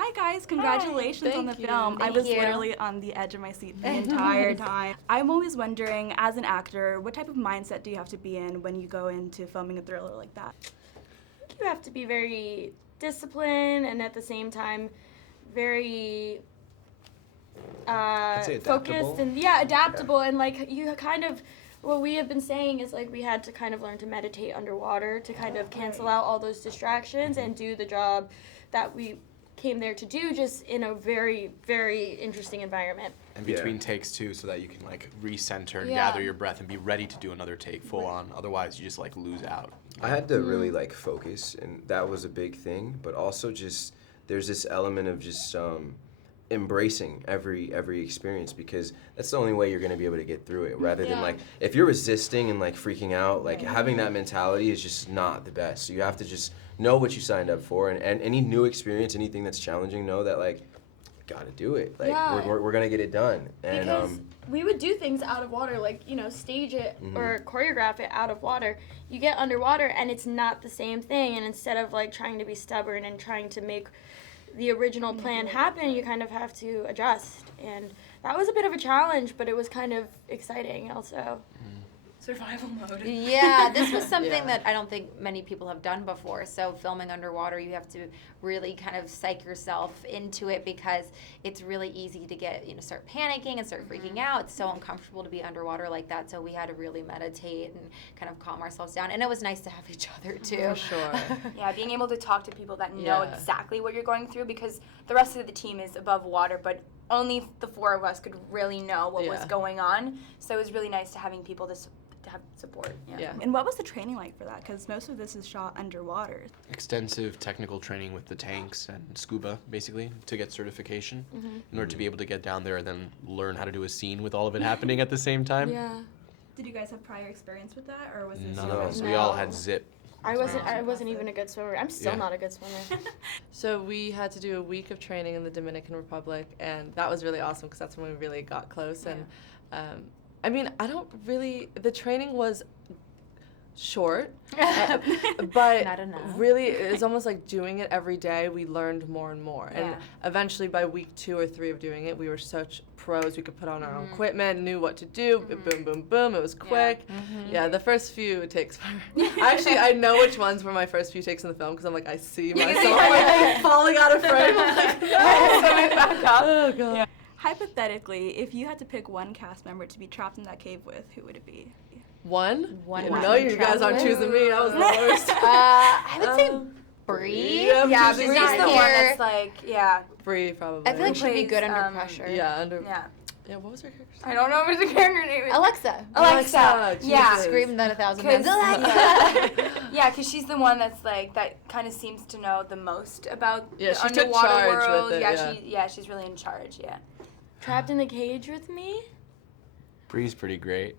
Hi guys, congratulations on the film. I was literally on the edge of my seat the entire time. I'm always wondering, as an actor, what type of mindset do you have to be in when you go into filming a thriller like that? You have to be very disciplined and at the same time very focused and adaptable and like you kind of what we have been saying is like we had to kind of learn to meditate underwater to kind of cancel out all those distractions and do the job that we came there to do just in a very, very interesting environment. And between takes too, so that you can like recenter and gather your breath and be ready to do another take full on. Otherwise you just like lose out. I had to really like focus, and that was a big thing, but also just there's this element of just embracing every experience, because that's the only way you're going to be able to get through it, rather than like if you're resisting and like freaking out, like having that mentality is just not the best. So you have to just know what you signed up for, and any new experience, anything that's challenging, know that like gotta do it, like we're gonna get it done. And because we would do things out of water, like stage it or choreograph it out of water. You get underwater and it's not the same thing, and instead of like trying to be stubborn and trying to make the original plan happen, you kind of have to adjust, and that was a bit of a challenge, but it was kind of exciting also. Survival mode. Yeah, this was something that I don't think many people have done before. So filming underwater, you have to really kind of psych yourself into it, because it's really easy to get, start panicking and start freaking out. It's so uncomfortable to be underwater like that. So we had to really meditate and kind of calm ourselves down. And it was nice to have each other too. For sure. Yeah, being able to talk to people that know exactly what you're going through, because the rest of the team is above water, but only the four of us could really know what was going on. So it was really nice to having people to have support. And what was the training like for that? Because most of this is shot underwater. Extensive technical training with the tanks and scuba, basically, to get certification in order to be able to get down there and then learn how to do a scene with all of it happening at the same time. Yeah. Did you guys have prior experience with that, or was this? No, we all had zip. I wasn't even a good swimmer. I'm still not a good swimmer. So we had to do a week of training in the Dominican Republic, and that was really awesome because that's when we really got close. And the training was short, but Not enough. really it's almost like doing it every day. We learned more and more, and eventually by week 2 or 3 of doing it, we were such pros. We could put on our own equipment, knew what to do, boom, boom, boom. It was quick. The first few takes. Actually, I know which ones were my first few takes in the film, because I'm like, I see myself like falling out of frame. I'm like, back up. Oh god. Yeah. Hypothetically, if you had to pick one cast member to be trapped in that cave with, who would it be? One? One. No, you guys aren't choosing me. I was the worst. I would say Bree. Yeah, She's Bree's not the one here. that's like, Bree, probably. I feel like she'd be good under pressure. Yeah, what was her character? I don't know what the character name is. Alexa. Yeah. Screamed that 1,000 times. Yeah, because she's the one that's like, that kind of seems to know the most about the she took underwater charge world. with it, She's really in charge, Trapped in the cage with me? Bree's pretty great.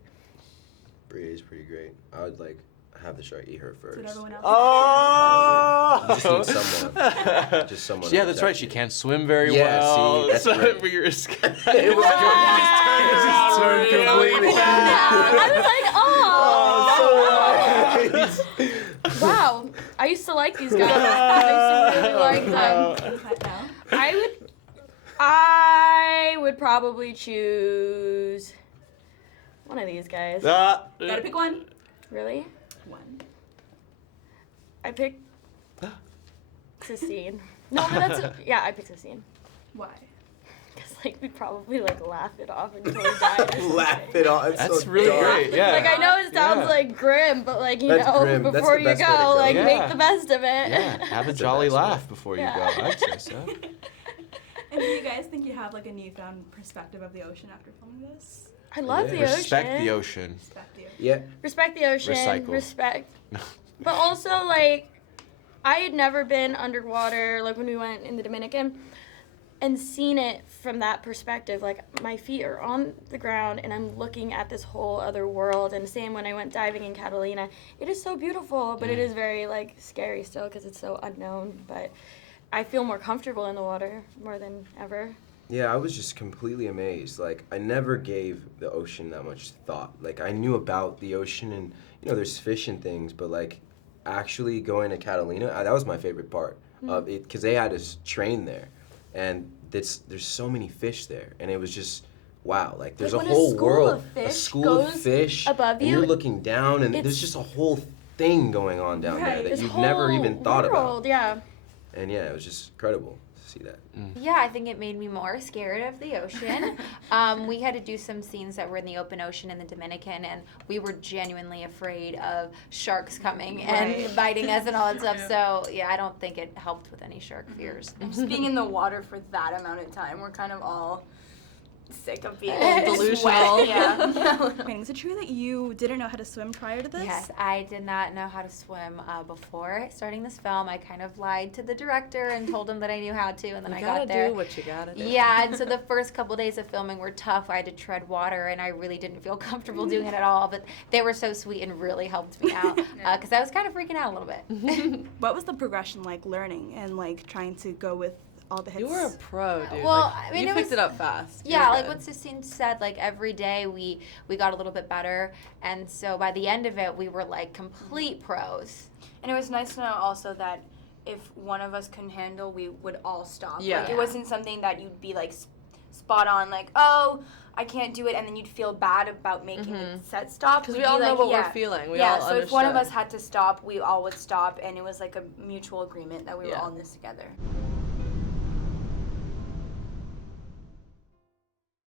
Bree is pretty great. I would like have the shark eat her first. Did everyone else? You just need someone. Just someone. Yeah, that's right. She can't swim very Yeah, well. see, that's so great. you're It was just turned completely. I was like, oh! Wow, I used to like these guys. I used to really like them. I would probably choose one of these guys. Gotta pick one. Really? One. I picked Sistine. No, but I picked Sistine. Why? Because we'd probably laugh it off until he died. Laugh it off. That's so really dark. great. Yeah. I know it sounds grim, but That's grim. That's before the you best way to go, go. make the best of it. Yeah, have a That's the jolly best laugh before you go. I'd say so. And do you guys think you have a newfound perspective of the ocean after filming this? I love the ocean. Respect the ocean. Respect the ocean. Yeah. Respect the ocean. Recycle. Respect. But also, I had never been underwater, when we went in the Dominican, and seen it from that perspective. My feet are on the ground, and I'm looking at this whole other world. And same when I went diving in Catalina. It is so beautiful, but it is very, scary still because it's so unknown. But I feel more comfortable in the water more than ever. Yeah, I was just completely amazed. I never gave the ocean that much thought. I knew about the ocean and, there's fish and things, but, actually going to Catalina, that was my favorite part of it, because they had us train there. and there's so many fish there, and it was just wow. Like there's Like a when a whole school world, of fish a school of goes fish above and you, you're looking down, and it's- there's just a whole thing going on down there that This you've never whole even thought world, about. Yeah. And yeah, it was just incredible to see that. Yeah, I think it made me more scared of the ocean. We had to do some scenes that were in the open ocean in the Dominican, and we were genuinely afraid of sharks coming and biting us and all that stuff. So yeah, I don't think it helped with any shark fears. Just being in the water for that amount of time, we're kind of all sick of being Delusional. wet. Yeah. Wait, is it true that you didn't know how to swim prior to this? Yes, I did not know how to swim before starting this film. I kind of lied to the director and told him that I knew how to, and then I got there. You gotta do what you gotta do. Yeah, and so the first couple days of filming were tough. I had to tread water, and I really didn't feel comfortable doing it at all. But they were so sweet and really helped me out because I was kind of freaking out a little bit. What was the progression like learning and like trying to go with all the hits? You were a pro, dude. Well, Like, I mean, you it picked was- it up fast. You Yeah, were like good. what Sistine said, like every day we got a little bit better, and so by the end of it, we were like complete pros. And it was nice to know also that if one of us couldn't handle, we would all stop. Yeah. Like, it wasn't something that you'd be like spot on, like, oh, I can't do it, and then you'd feel bad about making the set stop. Because We'd we all be know like, what yeah. we're feeling. We yeah, all so understood. if one of us had to stop, we all would stop, and it was like a mutual agreement that we were Yeah. all in this together.